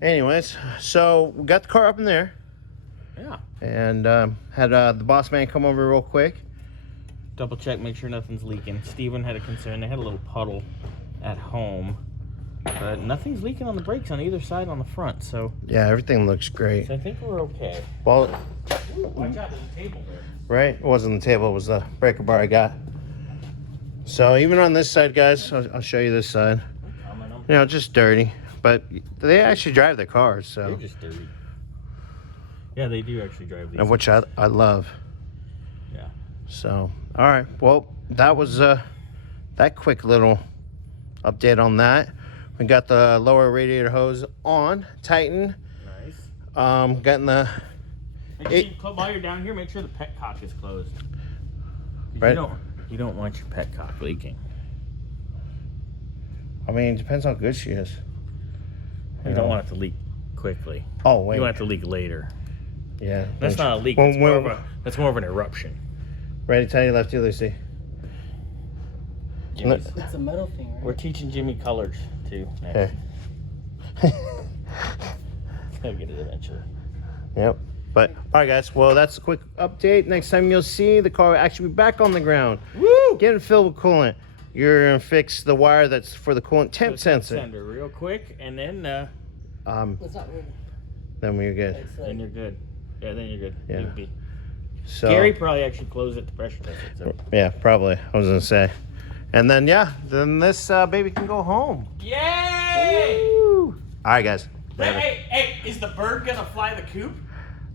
Anyways, so we got the car up in there. Yeah. And had the boss man come over real quick. Double check, make sure nothing's leaking. Steven had a concern. They had a little puddle at home. But nothing's leaking on the brakes on either side on the front, so... Yeah, everything looks great. So I think we're okay. Well... Ooh, watch out, there's a table there. Right? It wasn't the table, it was the breaker bar I got. So even on this side, guys, I'll show you this side. You know, just dirty. But they actually drive their cars, so... They're just dirty. Yeah, they do actually drive these. And which I love. Yeah. So, alright. Well, that was that quick little update on that. We got the lower radiator hose on, tightened. Nice. Getting the... While you're down here, make sure the petcock is closed. Right. You don't want your petcock leaking. I mean, it depends how good she is. You don't want it to leak quickly. Oh, wait. You want it to leak later. Yeah. That's not a leak. That's more of an eruption. Ready, tighty, lefty, Lucy. It's a metal thing, right? We're teaching Jimmy colors, too. Okay. He'll get it eventually. Yep. But, all right, guys. Well, that's a quick update. Next time you'll see the car will actually be back on the ground. Woo! Getting filled with coolant. You're going to fix the wire that's for the coolant temp sensor. Real quick, and then... It's not really. Then we're good. It's like, Then you're good. Yeah, then you're good. Yeah. You'll be. So, Gary probably actually closed it to pressure test it. So. yeah, probably. I was going to say. And then, yeah, then this baby can go home. Yay! Woo! All right, guys. Hey, is the bird going to fly the coop?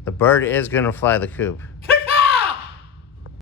The bird is going to fly the coop.